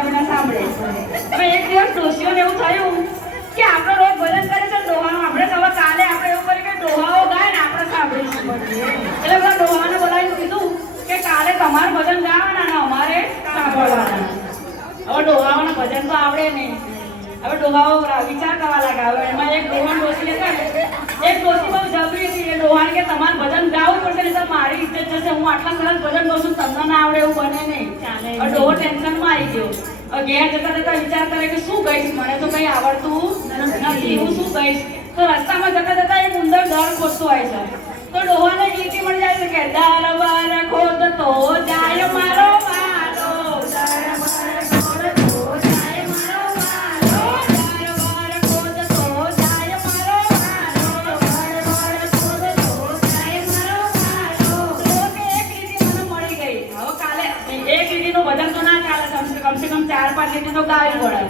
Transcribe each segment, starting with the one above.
આપણને સાંભળે. હવે એક દિવસ ડોશીઓને એવું થયું કે આપણે રોજ ભજન કરે છે ડોહાનું, આપણે હવે કાલે આપણે એવું કરીએ કે ડોહાઓ ગાય ને આપણે સાંભળીશું. એટલે બધા ડોહાને બોલાવીને કીધું કે કાલે તમારું ભજન ગાવાના ને અમારે સાંભળવાના. હવે ડોહાઓને ભજન તો આવડે નહીં. હવે ડોહાઓ વિચાર કરવા લાગ્યા. એમાં એક ડોહા ડોશી હતા ને, એક ડોશી બહુ જબરી હતી. એ ડોહાને કે તમારે ભજન ગાવું પડશે ને તો મારી ઇજ્જત જશે. હું આટલા સરસ ભજન ગાઉં છું, તમને ના આવડે એવું બને નહીં. ડોહો ટેન્શનમાં આવી ગયો. ઘેર જતા જતા વિચાર કરે કે શું ગઈશ, મને તો કઈ આવડતું નથી, હું શું ગઈશ. તો રસ્તામાં જતા જતા એક ઉંદર દર ખોદતો હોય છે. તો ડોહાને ગીતી મળી જાય છે કે દર બર ખોદતો જાય મારો વાલો, દર બર ખોદતો જાય મારો વાલો, દર બર ખોદતો જાય મારો વાલો, દર બર ખોદતો જાય મારો વાલો. તો કે એક લીટી મને મળી ગઈ. હવે કાલે એક લીટીનું ભજન તો ના ચાલે, કમસે કમ 4-5 લીટી તો ગાવી પડે.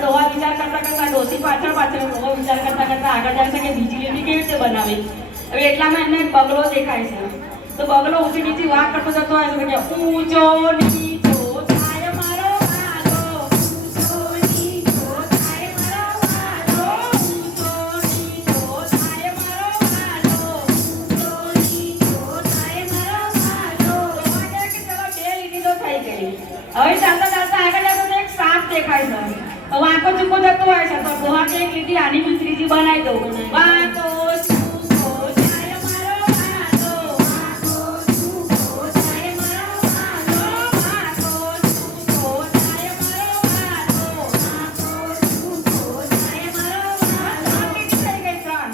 ડોહા વિચાર કરતા કરતા ડોસી પાછળ ડોહો વિચાર કરતા કરતા આગળ જાય છે કે બીજી લીટી કેવી રીતે બનાવી. હવે એટલામાં એમને એક બગલો દેખાય છે. તો બગલો ઊંચી નીચી વાત કરતો જતો હોય છે કે ઊંચો નીચો થાય મારો વાલો, ઊંચો નીચો થાય મારો વાલો, ઊંચો નીચો થાય મારો વાલો, ઊંચો નીચો થાય મારો વાલો. ડોહા કહે કે ચલો 2 લીટી તો થઈ ગઈ. હવે ચાલતા ચાલતા આગળ જતો તો એક સાપ દેખાય છે. વાંકો ચૂકો જતો હોય છે. તો ડોહા કે એક લીટી આની બી ત્રીજી બનાવી દઉં. વાંકો ચૂકો જાય મારો વાલો, વાંકો ચૂકો જાય મારો વાલો, વાંકો ચૂકો જાય મારો વાલો, વાંકો ચૂકો જાય મારો વાલો. લીટી થઈ ગઈ 3.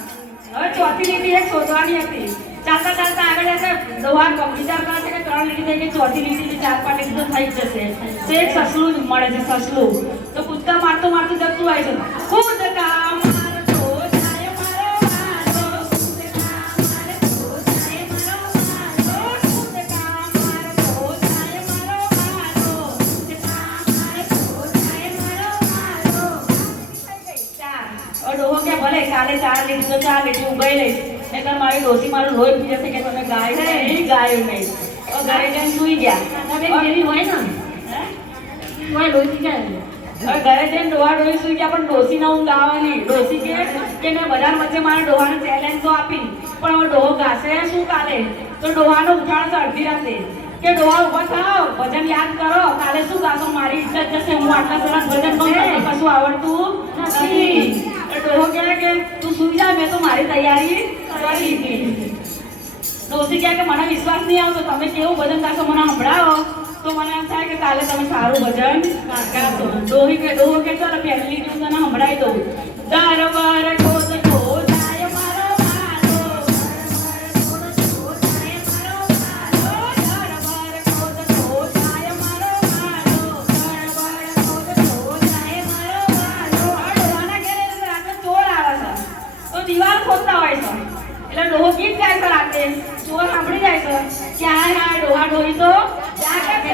હવે ચોથી લીટી એક શોધવાની હતી. ચાલતા ચાલતા આગળ જશે. ડોહા વિચાર કરે છે કે 3 લીટી થઈ ગઈ, ચોથી લીટી 4-5 લીટી તો થઈ જ જશે. તો એક સસલું મળે છે. સસલું તો કૂદકા મારતું મારતું જતું હોય છે. કૂદકા મારતો જાય મારો વાલો, કૂદકા મારતો જાય મારો વાલો, કૂદકા મારતો જાય મારો વાલો, કૂદકા મારતો જાય મારો વાલો. થઈ ગઈ 4. ડોહો કે ભલે કાલે 4 લીટી તો 4 લીટી ઉગાઈ લઈશ, એટલે મારી ડોસી મારું લોહી પી જશે કે તમે ગાય છે એ ગાયું નહીં. ઘરે જઈને સુઈ ગયા. એવી હોય ને હોય લોહી પી જાય. હવે ઘરે જઈને ડોહા ડોહી સુઈ ગયા, પણ ડોસીને ઊંઘ આવવાની. ડોસી કે મેં બધા વચ્ચે મારા ડોહાને ચેલેન્જ તો આપી, પણ હવે ડોહો ગાશે શું કાલે? તો ડોહાનો ઉઠાડશે અડધી રાતે કે ડોહા ઉભા થાવ, ભજન યાદ કરો, કાલે શું ગાશો, મારી ઇજ્જત જશે, હું આટલા સરસ ભજન ગાઉં કશું આવડતું નથી. ડોહો કહે કે તું સુઈ જા, મેં તો મારી તૈયારી કરી લીધી. ડોસી કહે કે મને વિશ્વાસ નહીં આવતો, તમે કેવું ભજન ગાશો મને સંભળાવો તો મને એમ થાય કે કાલે તમે સારું ભજન ગાશો. ડોહો કે ચાલો પહેલી લીટી તને સંભળાવી દઉં. દર બર ખોદતો જાય મારો વાલો, દર બર ખોદતો જાય મારો વાલો, દર બર ખોદતો જાય મારો વાલો, દર બર ખોદતો જાય મારો વાલો. ડોહાના ઘરે રાતે ચોર આવે છે તો દિવાલ ખોદતા હોય છે. એટલે ડોહો ગીત ગાય છે રાતે. ચોર સાંભળી જાય છે કે આ ડોહા ડોહી તો જાગે છે.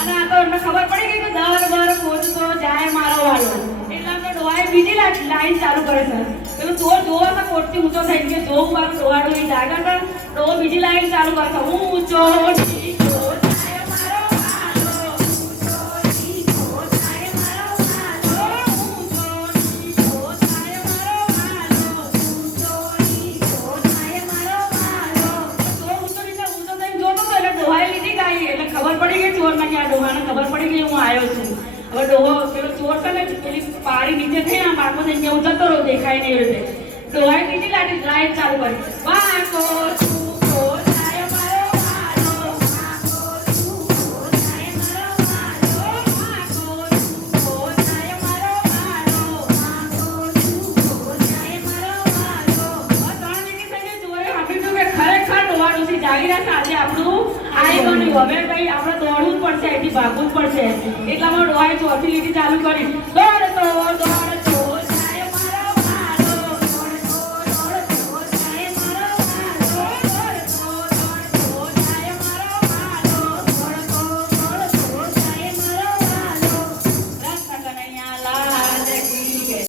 અને આ તો એમને ખબર પડી ગઈ કે દર બર ખોદતો જાય મારો વાલો. એટલે ડોહાએ બીજી લાઈન ચાલુ કરે છે. પેલું ચોર જોવો તો કોટથી ઊંચો થઈને કે જોવું મારું ડોહા ડોહી જાગે છે. ડોહો બીજી લાઈન ચાલુ કરશે. ઊંચો નીચો જાય મારો વાલો, ઊંચો નીચો જાય મારો વાલો, ઊંચો નીચો જાય મારો વાલો, ઊંચો નીચો જાય મારો વાલો. ચોર ઊંચો થઈને જોતો હતો એટલે ડોહાએ લીધી ગાઈ. એટલે ખબર પડી ગઈ ચોરને કે આ ડોહાને ખબર પડી ગઈ હું આવ્યો છું. હવે ડોહો પેલો ચોર છે ને પેલી પારી નીચે થઈ આમ આખો થઈને હું જતો રહું, દેખાય નહીં એવી રીતે. ડોહાએ બીજી લાઈન ચાલુ કરી. વાંકો ચૂકો જાય મારો વાલો, વાંકો ચૂકો જાય મારો વાલો, વાંકો ચૂકો જાય મારો વાલો, વાંકો ચૂકો જાય મારો વાલો. 3 લીટી થઈ ગઈ. ચોરે સાંભળ્યું કે ખરેખર ડોહા ડોસી જાગી રહ્યા છે, આજે આપણું આવી બન્યું. હવે કઈ આપણે દોડવું જ પડશે, અહીંથી ભાગવું જ પડશે. એટલામાં ડોહાએ ચોથી લીટી ચાલુ કરી. દોડતો દોડ